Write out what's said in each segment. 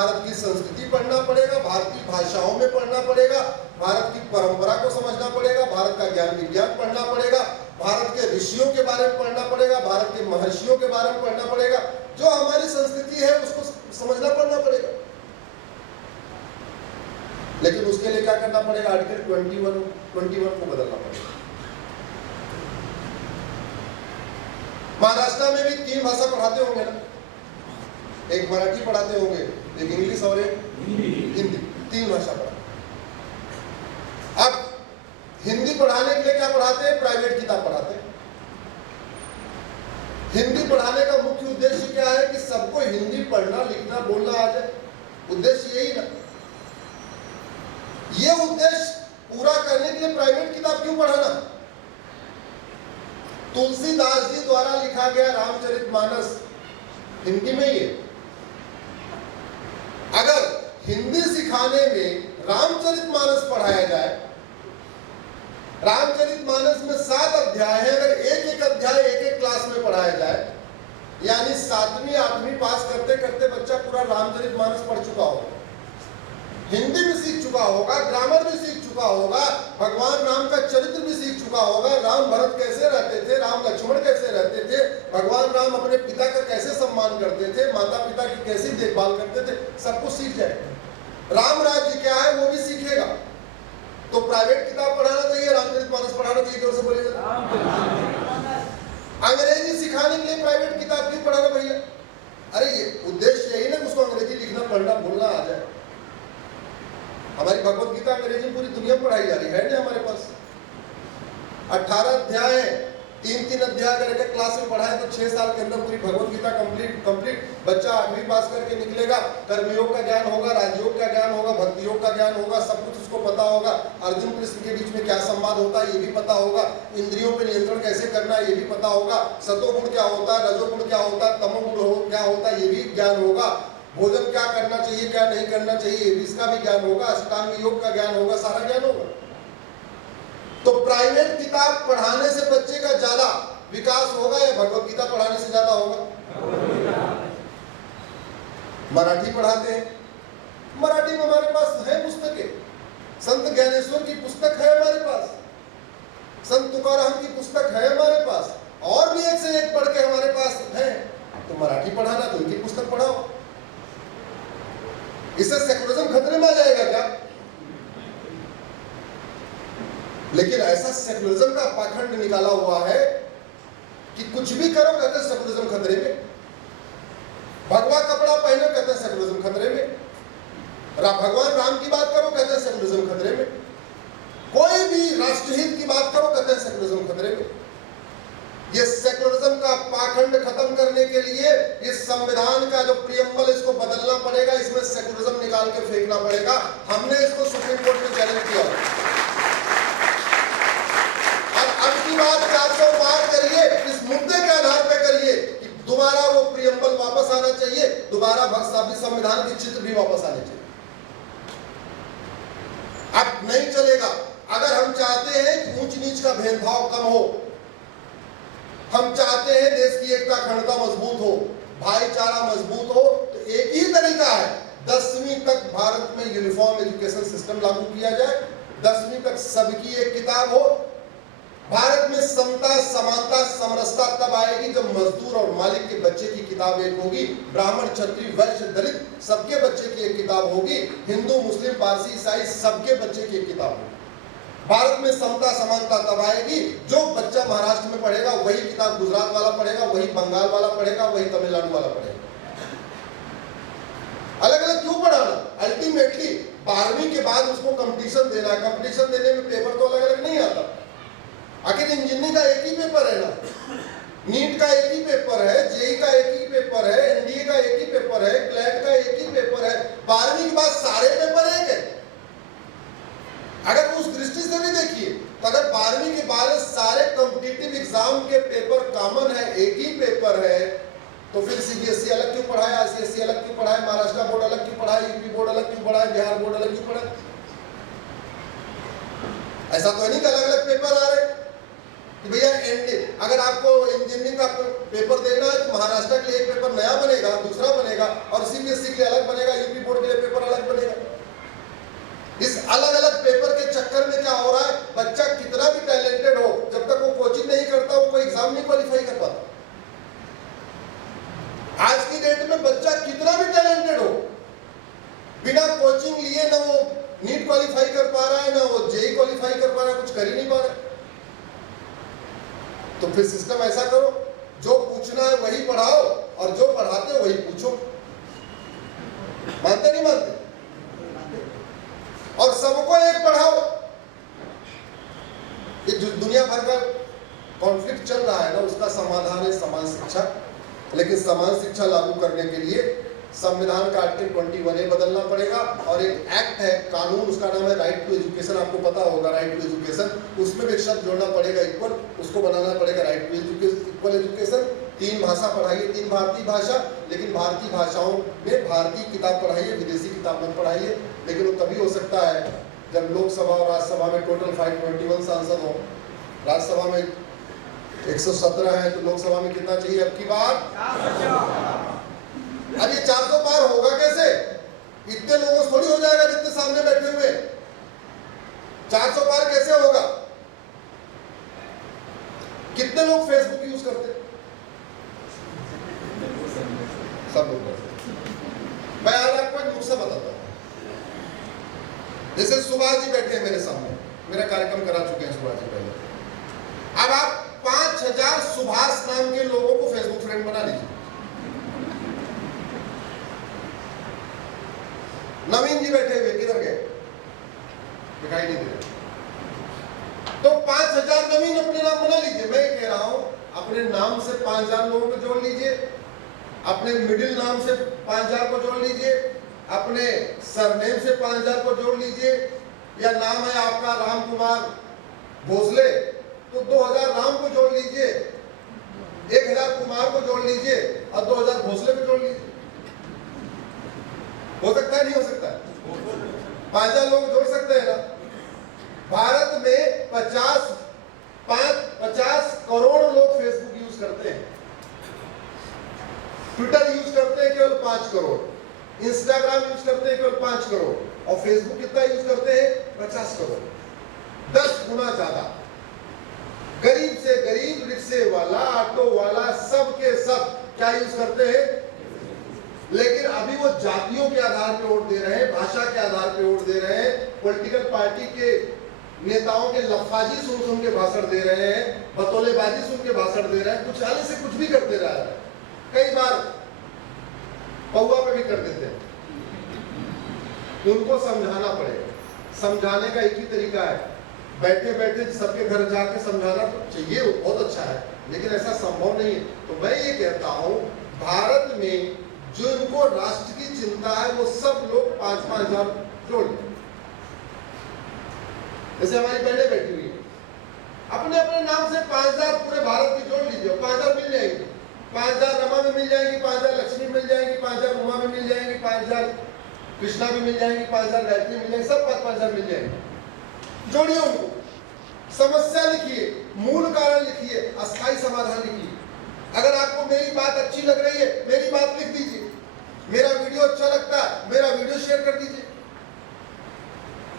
भारत की संस्कृति पढ़ना पड़ेगा, भारतीय भाषाओं में पढ़ना पड़ेगा, भारत की परंपरा को समझना पड़ेगा, भारत का ज्ञान विज्ञान पढ़ना पड़ेगा, भारत के ऋषियों के बारे में पढ़ना पड़ेगा, भारत के महर्षियों के बारे में पढ़ना पड़ेगा, जो हमारी संस्कृति है उसको समझना पड़ना पड़ेगा। लेकिन उसके लिए क्या करना पड़ेगा? आर्टिकल 21 को बदलना पड़ेगा। महाराष्ट्र में भी 3 भाषा पढ़ाते होंगे ना, एक मराठी पढ़ाते होंगे, एक इंग्लिश और एक हिंदी, 3 भाषा पढ़ाते। अब हिंदी पढ़ाने के लिए क्या पढ़ाते हैं? प्राइवेट किताब पढ़ाते हैं। हिंदी पढ़ाने का मुख्य उद्देश्य क्या है? कि सबको हिंदी पढ़ना लिखना बोलना आ जाए, उद्देश्य यही ना। ये उद्देश्य पूरा करने के लिए प्राइवेट किताब क्यों पढ़ाना? तुलसीदास जी द्वारा लिखा गया रामचरितमानस हिंदी में ही है। अगर हिंदी सिखाने में रामचरितमानस पढ़ाया जाए, रामचरितमानस में 7 अध्याय है, अगर एक अध्याय एक क्लास में पढ़ाया जाए, यानी 7वीं 8वीं पास करते करते बच्चा पूरा रामचरितमानस पढ़ चुका होगा, हिंदी भी सीख चुका होगा, ग्रामर भी सीख चुका होगा, भगवान राम का चरित्र भी सीख चुका होगा, राम भरत कैसे रहते थे, राम लक्ष्मण कैसे रहते थे, भगवान राम अपने पिता का कैसे सम्मान करते थे, माता पिता की कैसी देखभाल करते थे, सब कुछ सीख जाएगा। राम राज्य क्या है वो भी सीखेगा। तो प्राइवेट किताब पढ़ाना चाहिए, रामचरितमानस पढ़ाना चाहिए, जोर से बोलिएगा। अंग्रेजी सिखाने के लिए प्राइवेट किताब क्यों पढ़ाना भैया? अरे ये उद्देश्य यही ना, उसको अंग्रेजी लिखना पढ़ना बोलना आ जाए। हमारी भगवत गीता अंग्रेजी पूरी दुनिया में पढ़ाई जा रही है ना हमारे पास। 18 अध्याय है, 3-3 अध्याय करके क्लास में पढ़ाए तो 6 साल के अंदर पूरी भगवत गीता कंप्लीट बच्चा 8वीं पास करके निकलेगा। कर्मयोग का ज्ञान होगा, राजयोग का ज्ञान होगा, भक्ति योग का ज्ञान होगा, सब कुछ उसको पता होगा। अर्जुन कृष्ण के बीच में क्या संवाद होता है ये भी पता होगा, इंद्रियों पर नियंत्रण कैसे करना है ये भी पता होगा, सतोगुण क्या होता है, रजोगुण क्या होता है, तमोगुण क्या होता है ये भी ज्ञान होगा, भोजन क्या करना चाहिए क्या नहीं करना चाहिए इसका भी ज्ञान होगा, अष्टांग योग का ज्ञान होगा, सारा ज्ञान होगा। तो प्राइवेट किताब पढ़ाने से बच्चे का ज्यादा विकास होगा या भगवत गीता पढ़ाने से ज्यादा होगा? मराठी पढ़ाते हैं, मराठी में हमारे पास है पुस्तकें, संत ज्ञानेश्वर की पुस्तक है हमारे पास, संत तुकाराम की पुस्तक है हमारे पास, और भी एक से एक पढ़ के हमारे पास है। तो मराठी पढ़ाना तो उनकी पुस्तक पढ़ाओ। इससे सेकुलरिज्म खतरे में आ जाएगा क्या? लेकिन ऐसा सेकुलरिज्म का पाखंड निकाला हुआ है कि कुछ भी करो कहते हैं सेकुलरिज्म खतरे में, भगवा कपड़ा पहनो कहते हैं सेकुलरिज्म खतरे में, भगवान राम की बात करो कहते हैं सेकुलरिज्म खतरे में, कोई भी राष्ट्रहित की बात करो कहते हैं सेकुलरिज्म खतरे में। ये सेकुलरिज्म का पाखंड खत्म करने के लिए इस संविधान का जो प्रियम्बल इसको बदलना पड़ेगा, इसमें सेकुलरिज्म निकाल के फेंकना पड़ेगा। हमने इसको सुप्रीम कोर्ट में चैलेंज किया और अब की बात 400 पार करिए, इस मुद्दे के आधार पे करिए कि दोबारा वो प्रियम्बल वापस आना चाहिए, दोबारा संविधान के चित्र भी वापस आने चाहिए। अब नहीं चलेगा। अगर हम चाहते हैं कि ऊंच नीच का भेदभाव कम हो, हम चाहते हैं देश की एकता अखंडता मजबूत हो, भाईचारा मजबूत हो, तो एक ही तरीका है 10वीं तक भारत में यूनिफॉर्म एजुकेशन सिस्टम लागू किया जाए, 10वीं तक सबकी एक किताब हो। भारत में समता समानता समरसता तब आएगी जब मजदूर और मालिक के बच्चे की किताब एक होगी, ब्राह्मण क्षत्रिय वैश्य दलित सबके बच्चे की एक किताब होगी, हिंदू मुस्लिम पारसी ईसाई सबके बच्चे की एक किताब होगी। भारत में समता समानता तब आएगी जो बच्चा महाराष्ट्र में पढ़ेगा वही किताब गुजरात वाला पढ़ेगा, वही बंगाल वाला पढ़ेगा, वही तमिलनाडु वाला पढ़ेगा। अलग अलग क्यों पढ़ाना? अल्टीमेटली 12वीं के बाद उसको कंपटीशन देना है, कंपटीशन देने में पेपर तो अलग अलग नहीं आता। आखिर इंजीनियरिंग का एक ही पेपर है ना, नीट का एक ही पेपर है, जेई का एक ही पेपर है, एनडीए का एक ही पेपर है, क्लैट का एक ही पेपर है। 12वीं के बाद सारे पेपर एक है। अगर उस दृष्टि से भी देखिए तो अगर 12वीं के बाद सारे कॉम्पिटिटिव एग्जाम के पेपर कॉमन है, एक ही पेपर है, तो फिर सीबीएसई अलग क्यों पढ़ाए, आईसीएसई अलग क्यों पढ़ाए, महाराष्ट्र बोर्ड अलग क्यों पढ़ाए, यूपी बोर्ड अलग क्यों पढ़ाए, बिहार बोर्ड अलग क्यों पढ़ाए? ऐसा तो नहीं कि अलग अलग पेपर आ रहे कि भैया अगर आपको इंजीनियरिंग का पेपर देना है तो महाराष्ट्र के लिए एक पेपर नया बनेगा, दूसरा बनेगा, बनेगा और सीबीएसई के लिए अलग बनेगा, यूपी बोर्ड के लिए पेपर अलग बनेगा। इस अलग अलग पेपर के चक्कर में क्या हो रहा है, बच्चा कितना भी टैलेंटेड हो, जब तक वो कोचिंग नहीं करता वो कोई एग्जाम नहीं क्वालिफाई कर पाता। आज की डेट में बच्चा कितना भी टैलेंटेड हो, बिना कोचिंग लिए ना वो नीट क्वालिफाई कर पा रहा है, ना वो जेई क्वालिफाई कर पा रहा है, कुछ कर ही नहीं पा रहा है। तो फिर सिस्टम ऐसा करो, जो पूछना है वही पढ़ाओ और जो पढ़ाते हो वही पूछो। मानते नहीं मानते? और सबको एक पढ़ाओ। ये जो दुनिया भर का कॉन्फ्लिक्ट चल रहा है ना, उसका समाधान है समान शिक्षा। लेकिन समान शिक्षा लागू करने के लिए संविधान का आर्टिकल 21A बदलना पड़ेगा और एक एक्ट है, कानून, उसका नाम है राइट टू एजुकेशन। आपको पता होगा राइट टू एजुकेशन, उसमें भी एक शब्द जोड़ना पड़ेगा इक्वल, उसको बनाना पड़ेगा right to education, equal education. 3 भाषा पढ़ाइए, 3 भारतीय भाषा, लेकिन भारतीय भाषाओं में भारतीय किताब पढ़ाइए, विदेशी किताब मत पढ़ाइए। लेकिन वो तभी हो सकता है जब लोकसभा और राज्यसभा में टोटल 521 सांसद हो। राज्यसभा में 117 है, तो लोकसभा में कितना चाहिए अब की बार? अब ये 400 पार होगा कैसे? इतने लोगों से थोड़ी हो जाएगा जितने सामने बैठे हुए। 400 पार कैसे होगा? कितने लोग फेसबुक यूज करते? सब लोग करते। मैं आज आपको एक नुस्खा बताता हूं। जैसे सुभाष जी बैठे हैं मेरे सामने, मेरा कार्यक्रम करा चुके हैं सुभाष जी पहले। अब आप 5000 सुभाष नाम के लोगों को फेसबुक फ्रेंड बना लीजिए। नवीन जी बैठे हुए किधर गए? दिखाई नहीं दे रहे। तो 5000 नवीन अपने नाम बना लीजिए। मैं कह रहा हूं अपने नाम से 5000 लोगों को जोड़ लीजिए, अपने मिडिल नाम से 5000 को जोड़ लीजिए, अपने सरनेम से 5000 को जोड़ लीजिए, या नाम है आपका राम कुमार भोसले तो 2000 राम को जोड़ लीजिए, 1000 कुमार को जोड़ लीजिए और 2000 भोसले को जोड़ लीजिए। हो सकता है नहीं हो सकता? 5000 लोग जोड़ सकते हैं ना? भारत में 50 करोड़ लोग फेसबुक यूज करते हैं, ट्विटर यूज करते हैं केवल 5 करोड़, इंस्टाग्राम यूज करते हैं केवल 5 करोड़, और फेसबुक कितना यूज करते हैं? 50 करोड़, 10 गुना ज्यादा। गरीब से गरीब, रिक्शे वाला, ऑटो वाला, सब के सब क्या यूज करते हैं? लेकिन अभी वो जातियों के आधार पे वोट दे रहे हैं, भाषा के आधार पे वोट दे रहे हैं, पॉलिटिकल पार्टी के नेताओं के लफाजी सुन के भाषण दे रहे हैं, बतौलेबाजी सुन के भाषण दे रहे हैं, कुछ आने से कुछ भी करते रह रहे हैं, कई बार पौवा पे भी कर देते हैं। उनको समझाना पड़ेगा। समझाने का एक ही तरीका है, बैठे बैठे सबके घर जाके समझाना तो चाहिए, वो बहुत अच्छा है, लेकिन ऐसा संभव नहीं है। तो मैं ये कहता हूं, भारत में जो इनको राष्ट्र की चिंता है वो सब लोग 5-5 हजार जोड़ लें। जैसे हमारी बहनें बैठी हुई है, अपने अपने नाम से 5000 पूरे भारत की जोड़ लीजिए, 5000 मिल जाएगी। 5000 रमा में मिल जाएगी, 5000 लक्ष्मी मिल जाएगी, 5000 उमा में मिल जाएगी, 5000 कृष्णा में मिल जाएगी, 5000 गायत्री मिल जाएगी, सब 5-5 मिल जाएंगे। जोड़िए उनको, समस्या लिखिए, मूल कारण लिखिए, अस्थायी समाधान लिखिए। अगर आपको मेरी बात अच्छी लग रही है, मेरी बात लिख दीजिए। मेरा वीडियो अच्छा लगता है, मेरा वीडियो शेयर कर दीजिए।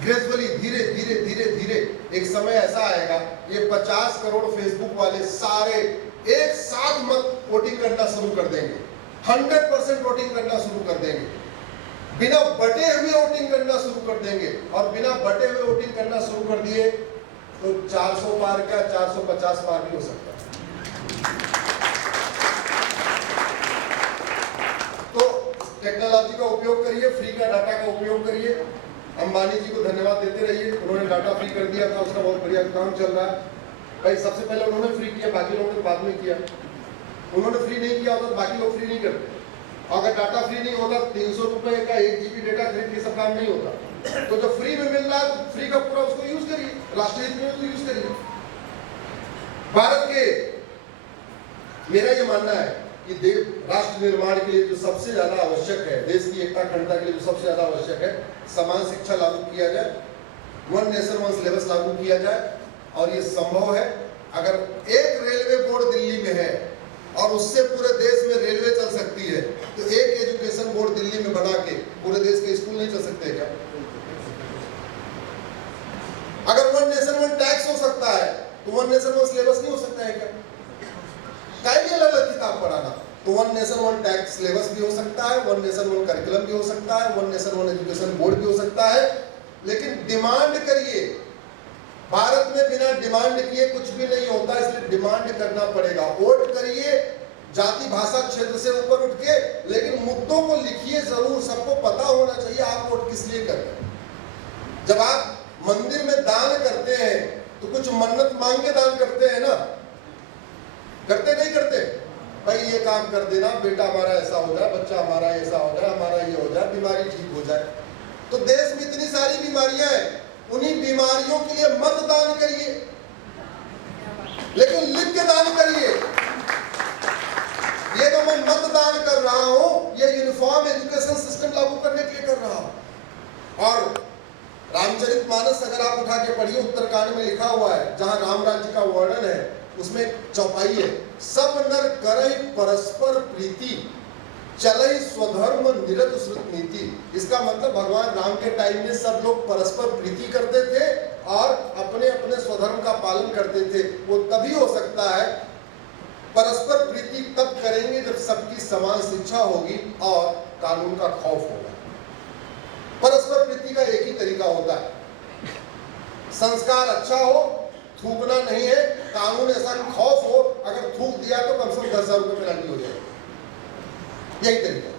ग्रेजुअली, धीरे धीरे धीरे धीरे एक समय ऐसा आएगा, ये 50 करोड़ फेसबुक वाले सारे एक साथ मत वोटिंग करना शुरू कर देंगे, 100% वोटिंग करना शुरू कर देंगे, बिना बटे हुए वोटिंग करना शुरू कर देंगे। और बिना बटे हुए वोटिंग करना शुरू कर दिए तो 400 पार क्या 450 पार भी हो सकता है। तो टेक्नोलॉजी का उपयोग करिए, फ्री का डाटा का उपयोग करिए। अंबानी जी को धन्यवाद देते रहिए, उन्होंने डाटा फ्री कर दिया था, उसका बहुत बढ़िया काम चल रहा है भाई। सबसे पहले उन्होंने फ्री किया, बाकी लोगों ने बाद में किया। उन्होंने फ्री नहीं किया होता तो बाकी लोग फ्री नहीं करते। अगर डाटा फ्री नहीं होता, 300 रुपए का 1 GB डेटा खरीद के सब काम नहीं होता। तो जब फ्री में मिल रहा है, फ्री का पूरा उसको यूज करिए, राष्ट्रीय हित में उसको यूज करिए। भारत के, मेरा ये मानना है कि राष्ट्र निर्माण के लिए जो सबसे ज्यादा आवश्यक है, देश की एकता अखंडता के लिए जो सबसे ज्यादा आवश्यक है, समान शिक्षा लागू किया जाए, 1 नेशन 1 सिलेबस लागू किया जाए। और ये संभव है अगर एक रेलवे बोर्ड दिल्ली में है और उससे पूरे देश में रेलवे चल सकती है, तो एक एजुकेशन तो वन नेशन वन सिलेबस नहीं हो सकता है क्या? काहे लिए अलग अलग किताब पढ़ाना? तो one nation one tax syllabus भी हो सकता है, वन नेशन वन करिकुलम भी हो सकता है, one nation one education board भी हो सकता है, लेकिन डिमांड करिए। भारत में बिना डिमांड किए कुछ भी नहीं होता, इसलिए डिमांड करना पड़ेगा। वोट करिए जाति भाषा क्षेत्र से ऊपर उठ के, लेकिन मुद्दों को लिखिए जरूर। सबको पता होना चाहिए आप वोट किस लिए कर रहे हैं। जब आप मंदिर में दान करते हैं तो कुछ मन्नत मांग के दान करते हैं ना, करते नहीं करते? भाई ये काम कर देना, बेटा हमारा ऐसा हो जाए, बच्चा हमारा ऐसा हो जाए, हमारा ये हो जाए, बीमारी ठीक हो जाए। तो देश में इतनी सारी बीमारियां हैं, उन्हीं बीमारियों के लिए मत दान करिए, लेकिन लिख के दान करिए। ये तो मैं मतदान कर रहा हूं, ये यूनिफॉर्म एजुकेशन सिस्टम लागू करने के लिए कर रहा हूं। और रामचरितमानस अगर आप उठा के पढ़िए, उत्तरकांड में लिखा हुआ है, जहां राम राज्य का वर्णन है, उसमें चौपाई है, सब नर करहि परस्पर प्रीति, चलहि स्वधर्म निरत श्रुत नीति। इसका मतलब भगवान राम के टाइम में सब लोग परस्पर प्रीति करते थे और अपने अपने स्वधर्म का पालन करते थे। वो तभी हो सकता है, परस्पर प्रीति तब करेंगे जब सबकी समान शिक्षा होगी और कानून का खौफ होगा। परस्पर प्रीति का एक ही तरीका होता है, संस्कार अच्छा हो, थूकना नहीं है, कानून ऐसा खौफ हो, अगर थूक दिया तो कम से कम 10,000 रुपये पेनल्टी हो जाएगी। यही तरीका।